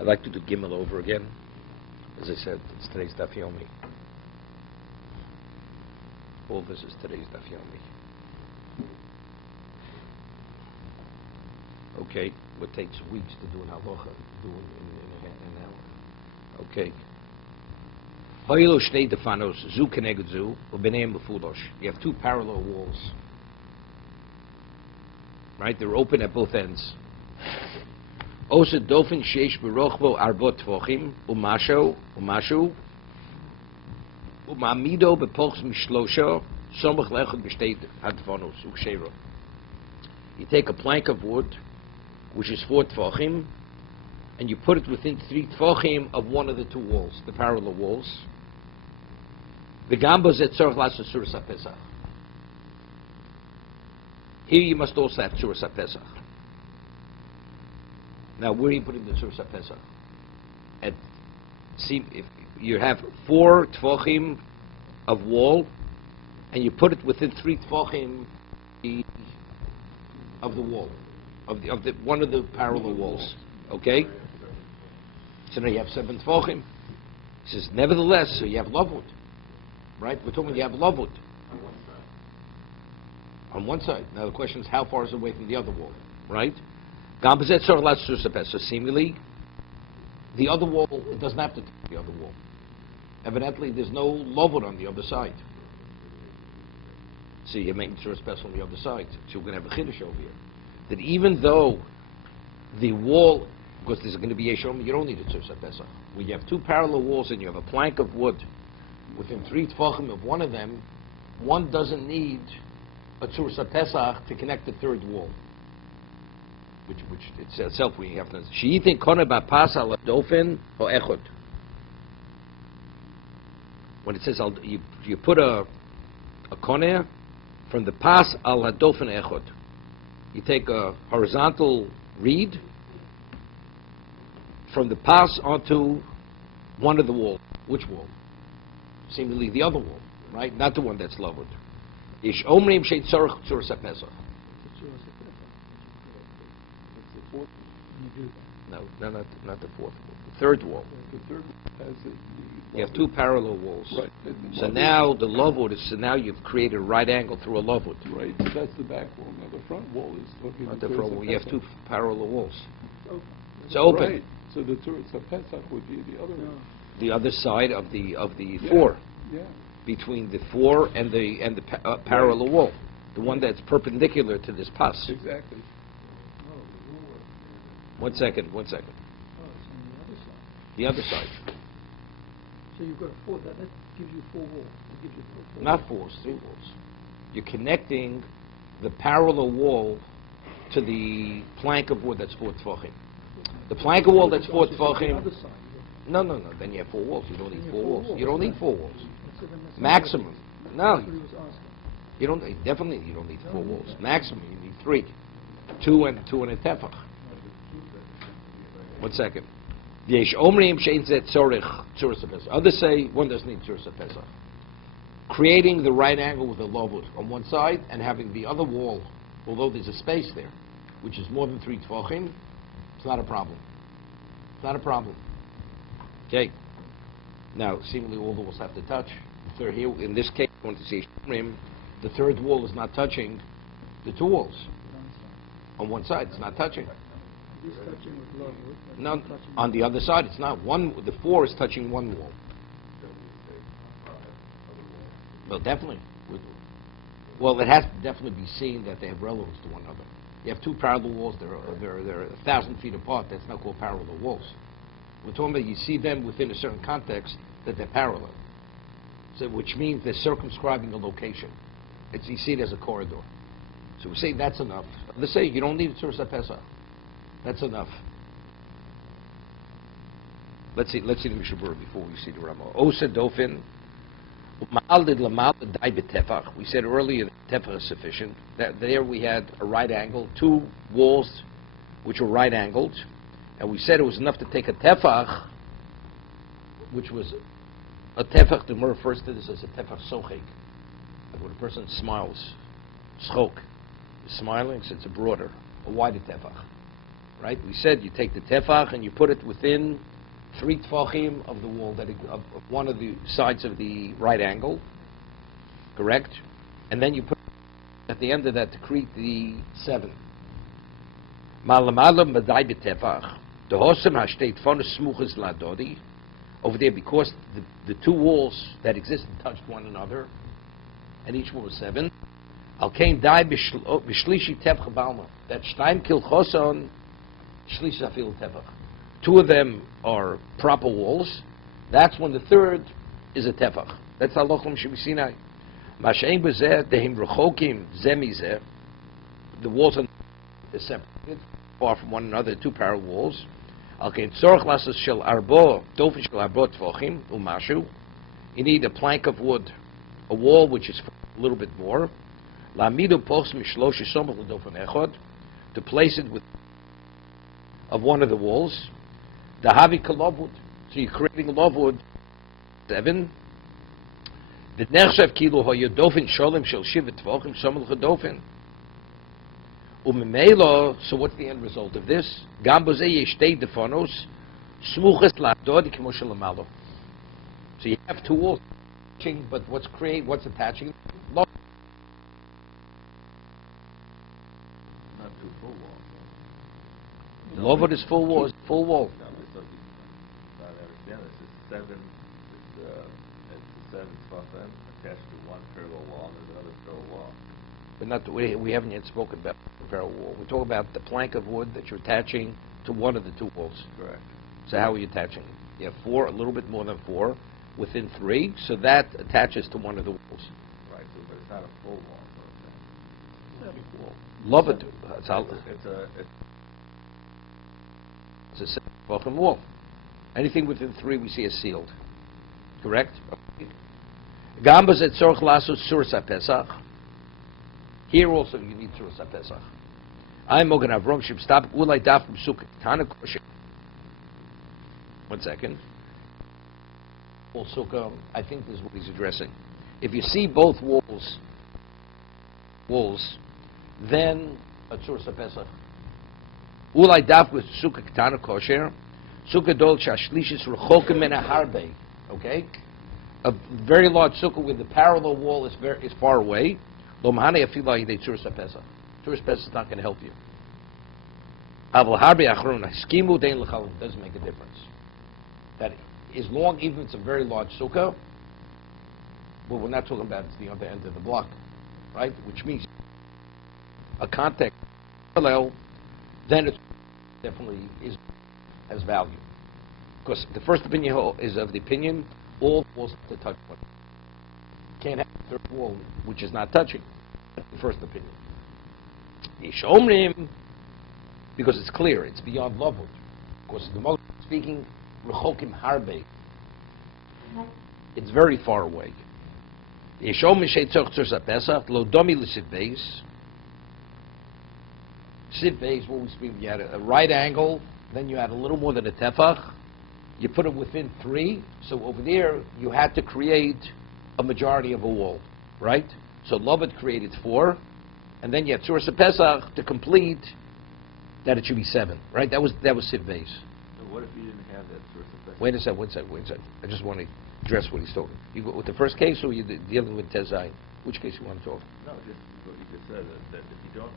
I'd like to do Gimel over again. As I said, it's today's Daf Yomi. All this is today's Daf Yomi. Okay, what takes weeks to do an halacha, do in an hour. Okay. You have two parallel walls. Right? They're open at both ends. Also, dofin sheish berochvo arbot tvochim umasho umamido bepochs mishlosho somach lechad b'shteit hadvanos ukshero. You take a plank of wood, which is 4 tvochim, and you put it within 3 tvochim of one of the two walls, the parallel walls. The gamba zet tzorach lasos tzuras haPesach. Here you must also have tzuras haPesach. Now, where are you putting the tzuras haPesach? See, if you have 4 tvochim of wall, and you put it within 3 tvochim of the wall, of the one of the parallel walls. Okay. So now you have 7 tvochim. He says, nevertheless, so you have lavud, right? We're talking you have lavud on one side. Now the question is, how far is it away from the other wall, right? So seemingly, the other wall, it doesn't have to touch the other wall. Evidently, there's no lavud on the other side. So you're making sure it's special on the other side. So we're going to have a chiddush over here. That even though the wall, because there's going to be yeshom, you don't need a tzuras haPesach. When you have 2 parallel walls and you have a plank of wood within 3 tefachim of one of them, one doesn't need a tzuras haPesach to connect the third wall. Which itself we have to. She'ithin kone ba'pas al dofin ho echod. When it says you put a koneh from the pas al hadofin echod. You take a horizontal reed from the pas onto one of the walls. Which wall? Seemingly the other wall, right? Not the one that's lavud. Ish omrim sheit tzorach tzuras haPesach. No, not the fourth wall. The third wall. The third has you have 2 parallel walls. Right. So now the lavud is, so now you've created a right angle through a lavud. Right. That's the back wall. Now the front wall is looking Not at the front wall. You have 2 parallel walls. It's open. Right. So the tzuras haPesach would be the other one. The other side of the 4. Yeah. Between the 4 and the parallel wall, the one that's perpendicular to this pas. Exactly. One second. Oh, it's on The other side. So you've got 4. That gives you 4 walls. It gives you 4 Not 4, 3 walls. You're connecting the parallel wall to the plank of wood that's 4 tefachim. The plank of wall that's 4 tefachim. No. Then you have 4 walls. You don't need 4 walls. You don't need 4 walls. Maximum. No. You definitely don't need 4 walls. Maximum you need 3. 2 and a tefach. 1 second. Yesh omrim shein zet tzorich tzuras haPesach. Others say one doesn't need tzuras haPesach. Creating the right angle with a lavud on one side and having the other wall, although there's a space there, which is more than 3 tefachim, it's not a problem. It's not a problem. Okay. Now, seemingly all the walls have to touch. If they're here, in this case, I want to see the third wall is not touching the 2 walls. On one side, it's not touching. No, on the other side, it's not. The 4 is touching one wall. Well, definitely. Well, it has to definitely be seen that they have relevance to one another. You have 2 parallel walls. They're 1,000 feet apart. That's not called parallel walls. We're talking about you see them within a certain context that they're parallel. So, which means they're circumscribing a location. You see it as a corridor. So we say that's enough. They say you don't need a tzuras haPesach. That's enough. Let's see the Mishna Berura before we see the Rama. Osa dofin, we said earlier that tefach is sufficient. There we had a right angle, 2 walls which were right angled, and we said it was enough to take a tefach, which was a tefach. The Gemara refers to this as a tefach sochek. Like when a person smiles, schok, is smiling, so it's a broader, a wider tefach. right? We said you take the tefach and you put it within 3 tefachim of the wall, of one of the sides of the right angle, correct? And then you put at the end of that to create the 7. Over there, because the 2 walls that existed touched one another, and each one was 7. Al kain dai b'shlishi tefach balma. That shtaim kilchoson shlishi afil tefach. 2 of them are proper walls. That's when the 3rd is a tefach. That's halachim shebisinai. Mashein b'zeh dehim rechokim zemizeh. The walls are separated, far from one another. 2 parallel walls. Al kain tzorach lasas shel arbo dofish shel arbo tefachim umashu. You need a plank of wood, a wall which is a little bit more. To place it with of one of the walls. The havi kalovud. So you're creating a lovud. 7. The nechshav kilo hoyadofin sholem shel shivat tvochim somel chadofin. Umemelo. So what's the end result of this? Gamboze yeshtei defonos smuches ladod kimo shelamalo. So you have 2 walls, but what's attaching? Lovod is full wall. Full wall. No, it's not, I understand this. It's 7. It's 7 tefachim attached to one parallel wall and there's another parallel wall. We haven't yet spoken about the parallel wall. We're talking about the plank of wood that you're attaching to one of the 2 walls. Correct. So how are you attaching it? You have 4, a little bit more than 4, within 3. So that attaches to one of the walls. Right. So, but it's not a full wall. So it's a wall. Lovod. It's a 7 wall. Anything within 3 we see as sealed. Correct? Gambas et tzorch lasus suras pesach. Here also you need suras pesach. I'm Mogan Avrom Shib stop ulai daf b'suk tana kosher. 1 second. Also, I think this is what he's addressing. If you see both walls, then a suras pesach. Ulai daf with sukkah ketana kosher, sukkah dol shashlishis rechokim min harbe. Okay, a very large sukkah with the parallel wall is far away. Lo mahane afila yidei tzuras pesach. Tzuras pesach is not going to help you. Aval harbe achron skimu dein lechalim doesn't make a difference. That is long, even if it's a very large sukkah. But we're not talking about it's the other end of the block, right? Which means a contact parallel. Then it definitely has value. Because the first opinion is of the opinion all walls have to touch one. Can't have a 3rd wall which is not touching. That's the first opinion. Yishomrim, because it's clear, it's beyond lovud. Because the most speaking, rechokim harbe. It's very far away. Yishomrim sheitzok tzursa pesach lo domi l'sidbeis. Siv base, what we speak, you had a right angle, then you had a little more than a tefach. You put it within 3, so over there you had to create a majority of a wall, right? So Loved created 4, and then you had Tzuras Pesach to complete that it should be 7, right? That was Siv base. So what if you didn't have that Tzuras Pesach? Wait a second. I just want to address what he's talking. You go with the first case, or you're dealing with Tezai? Which case you want to talk? No, just what you just said, that if you don't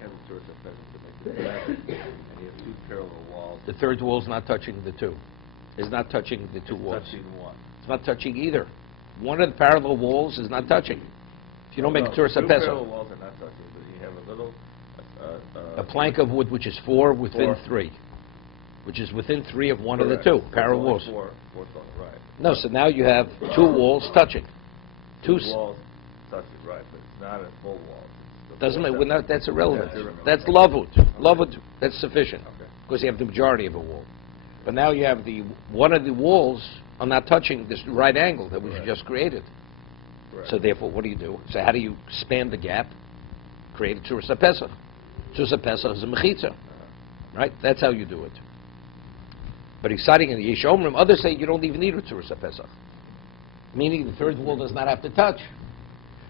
have a Tzuras Pesach to make it 7, and you have 2 parallel walls. The 3rd wall's not touching the 2. It's not touching the 2 walls. Touching 1. It's not touching either. One of the parallel walls is not touching. If you don't make a Tzuras 2 Pesach. parallel walls are not touching, but you have a little... a plank of wood which is 4 within 3. Which is within 3 of one Correct. of the 2 parallel walls. 4 right. No, so now you have 2 walls touching. 2 walls touching, right, but it's not a full wall. Doesn't make, well, that's irrelevant. That's That's lavud. Lavud, that's sufficient. Okay. Because you have the majority of a wall. But now you have one of the walls are not touching this right angle that was just created. Correct. So therefore, what do? So how do you span the gap? Create a Tzuras Pesach. Tzuras Pesach is a mechitza. Right? That's how you do it. But he's citing in the Yeshomrim, others say you don't even need a Tzuras Pesach. Meaning the 3rd wall does not have to touch.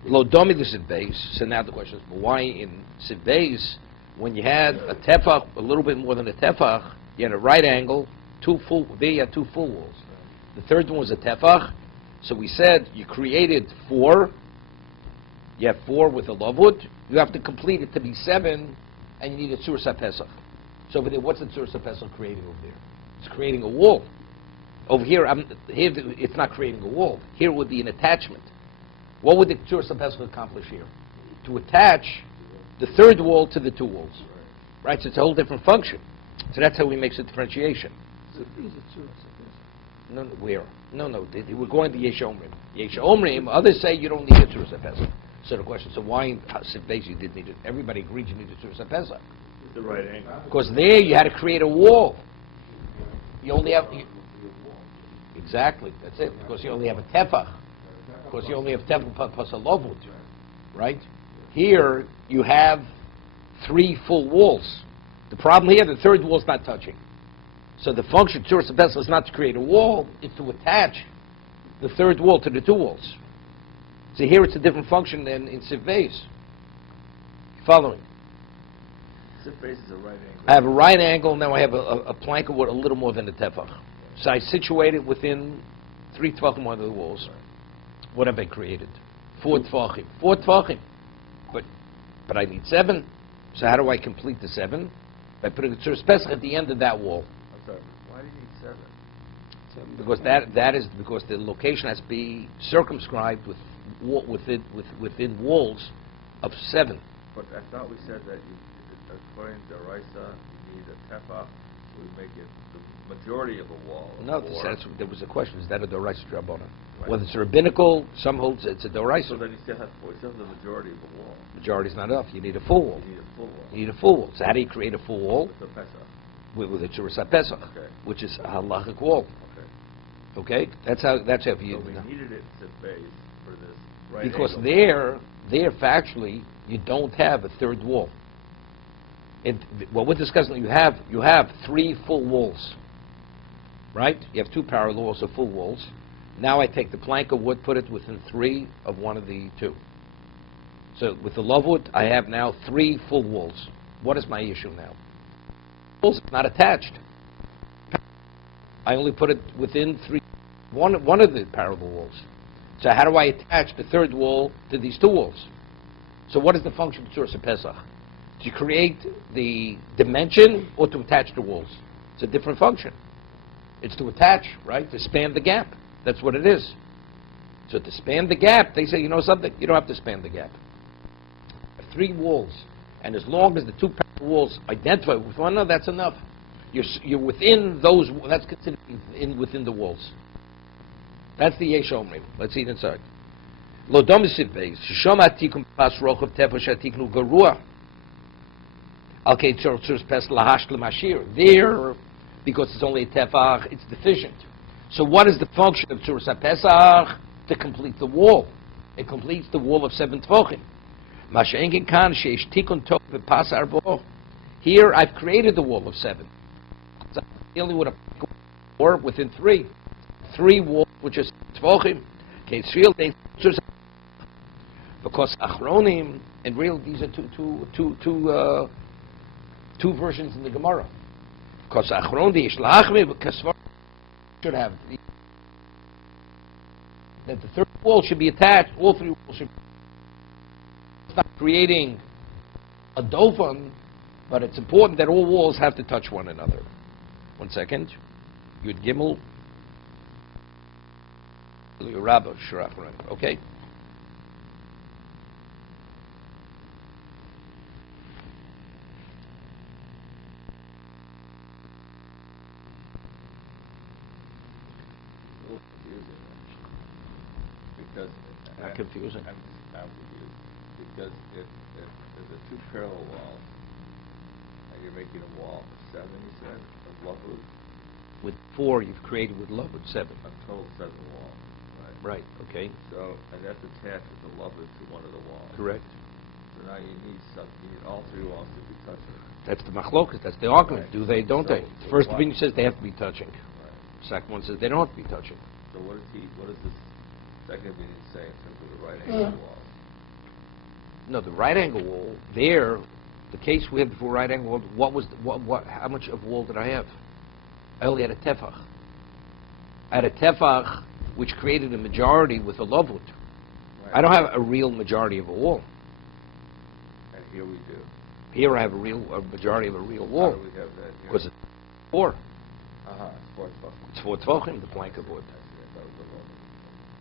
Lo domi the Sid base. So now the question is, well, why in Sid base when you had a tefach, a little bit more than a tefach, you had a right angle, there you had two full walls. The third one was a tefach, so we said you created 4, you have 4 with a lavud, you have to complete it to be 7, and you need a tzur sapesach. So over there, what's the tzur sapesach creating over there? It's creating a wall. Over here, here it's not creating a wall. Here would be an attachment. What would the tzur sapesach accomplish here? To attach the third wall to the 2 walls. Right? So it's a whole different function. So that's how he makes a differentiation. No, where? No, we're going to Yesh Omrim. Yesh Omrim, others say you don't need a tzur sapesach. So the question, so why in Sifbeis you didn't need it? Everybody agreed you needed a tzur sapesach. The right angle. Because there you had to create a wall. You only have... exactly, that's it. Because you only have a tefach. Because you only have tefach plus a lavud. Right? Here, you have 3 full walls. The problem here, the third wall's not touching. So the function of tzur sapesach is not to create a wall, it's to attach the third wall to the 2 walls. So here it's a different function than in Sifbeis. Following. Sifbeis is a right angle. I have a right angle, now I have a plank with a little more than a tefach. So I situate it within 3 tefachim under the walls. What have I created? 4 tefachim. 4 tefachim. But I need 7. So how do I complete the 7? By putting a tzur sapesach at the end of that wall. I'm sorry, why do you need 7? Because that is because the location has to be circumscribed within walls of 7. But I thought we said that according to Raisa, you need a tefach, so we make it the majority of a wall. No, there was a question, is that a doraisa drabona? Right. Whether it's rabbinical, some holds it's a doraisa. So then you still have the majority of a wall. Majority's not enough, you need a full wall. You need a full wall. You need a full wall. So how do you create a full wall? With a pesach. With a tzur sapesach, Okay. which is a halachic wall. Okay. Okay? That's how So you we needed it to base for this right because angle. there factually you don't have a third wall. What we're discussing, you have 3 full walls, right? You have 2 parallel walls of full walls. Now I take the plank of wood, put it within 3 of one of the 2. So with the lavud, I have now 3 full walls. What is my issue now? Walls not attached. I only put it within one of the parallel walls. So how do I attach the third wall to these 2 walls? So what is the function of tzur sapesach? To create the dimension or to attach the walls? It's a different function. It's to attach, right? To span the gap. That's what it is. So to span the gap, they say, you know something? You don't have to span the gap. 3 walls. And as long as the 2 parallel walls identify with one another, that's enough. You're within those, that's considered within the walls. That's the Yesh Omrim. Let's see it inside. Lo domisiv beis, shom atikum pas rochav tefa shatiknu garua. Okay, tzur pes lahash l'mashir. There, because it's only a tefach, it's deficient. So what is the function of tzur sapesach? To complete the wall. It completes the wall of 7 tefachim. Masha'engen kan sheish tikun tov v'pas arbo. Here I've created the wall of 7. So I'm dealing with a or within 3. 3 walls, which is tefachim. Okay, it's real. Because achronim, and real, these are two versions in the Gemara. Because achron the ishlachmi kasvar should have that the third wall should be attached. All 3 walls should. It's not creating a dofan, but it's important that all walls have to touch one another. 1 second. Yud Gimel. Rabba Shirachron. Okay. Because Not confusing. I'm confused because if there's a 2 parallel walls and you're making a wall of 7, you said, of lavud, With 4, you've created with love with 7. a total 7 walls, right? Right. Okay. So, and that's attached with the lavud to one of the walls. Correct. So now you need all 3 walls to be touching. That's the machlokas. That's the argument. Right. Do they? Don't So they? The first why- opinion says they have to be touching. Right. Second one says they don't have to be touching. So what does this second opinion say in terms of the right angle walls? No, the right angle wall, there, The case we had before right angle wall, how much of wall did I have? I only had a tefach. I had a tefach which created a majority with a lavut. Right. I don't have a real majority of a wall. And here we do. Here I have a majority of a real wall. How do we have that here? Because it's 4. Uh-huh, four tefachim. It's 4 tvachim, the blanket board. I see, I thought it was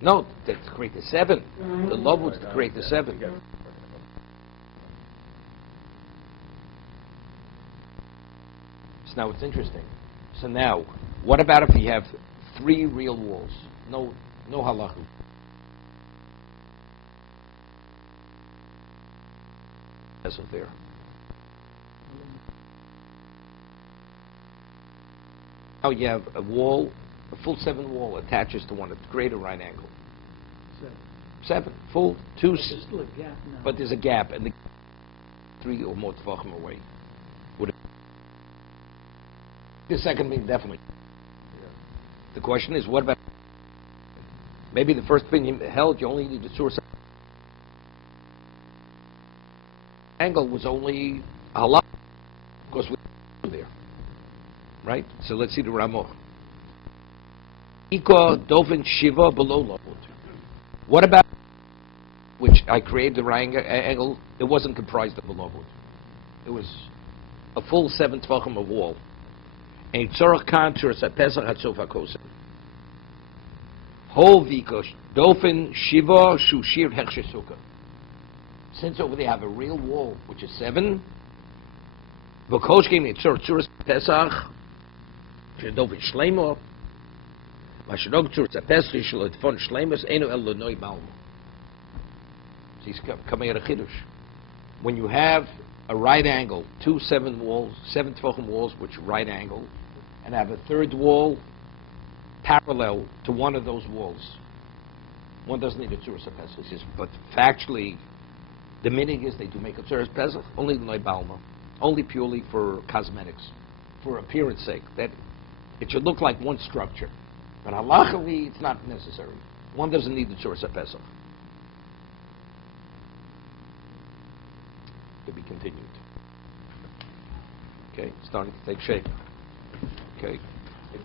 a No, to create the 7. The lavut to create the 7. Yeah. So now it's interesting. So now, what about if you have 3 real walls? No halachu. As of there. Now you have a wall, a full 7 wall attaches to one to create a right angle. 7, full, 2, But there's still a gap now. but there's a gap, and the 3 or more tefachim away. The second being definitely. The question is, what about? Maybe the first opinion held you only need the source. Angle was only a halach, because we there, right? So let's see the Ramah. Ika dovin shiva below lavut. What about which I created the right angle? It wasn't comprised of a lavut. It was a full 7 tvachim of wall. A tzorach kantor sa pesach hatzof hakosim. Whole vikosh dofin shiva shushir hechsher sukkah. Since over there have a real wall which is 7, v'kosh came in tzorach pesach shedofin shleimo. Mashinog tzorach pesach shalot fon shleimus eno el lenoi balma. He's coming at a chiddush. When you have a right angle, 2 7 walls, 7 tvachim walls, which right angle, and have a third wall parallel to one of those walls, one doesn't need a tzuras pesach. But factually, the meaning is they do make a tzuras pesach only the balma, only purely for cosmetics, for appearance sake. That it should look like one structure, but halachically it's not necessary. One doesn't need the tzuras pesach. To be continued. Okay, starting to take shape. Okay. It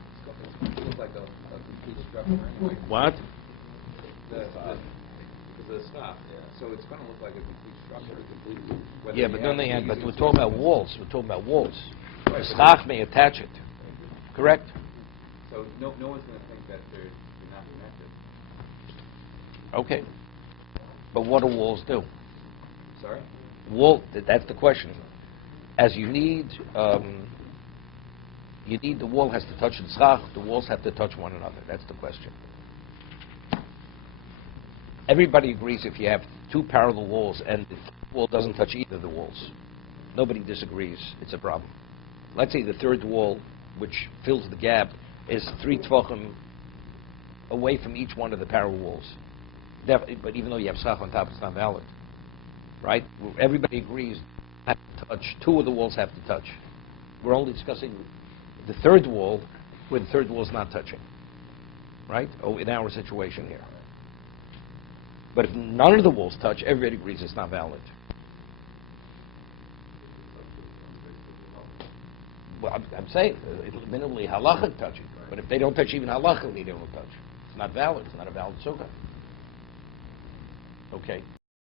looks like a complete structure anyway. What? Because of the stop, yeah. So it's going to look like a complete structure, completely. Yeah, but then they had. But we're talking about walls. We're talking about walls. The schach may attach it. Correct. So no one's going to think that they're not connected. Okay. But what do walls do? Sorry? Wall. That's the question. As you need the wall has to touch the schach. The walls have to touch one another. That's the question. Everybody agrees if you have 2 parallel walls and the wall doesn't touch either of the walls, nobody disagrees. It's a problem. Let's say the third wall, which fills the gap, is 3 tvachim away from each one of the parallel walls. But even though you have schach on top, it's not valid. Right? Everybody agrees have to touch. 2 of the walls have to touch. We're only discussing the third wall, where the third wall is not touching. Right? Oh, in our situation here. But if none of the walls touch, everybody agrees it's not valid. Well, I'm saying minimally halachic touching. But if they don't touch even halachically, they don't touch. It's not valid. It's not a valid sukkah. Okay.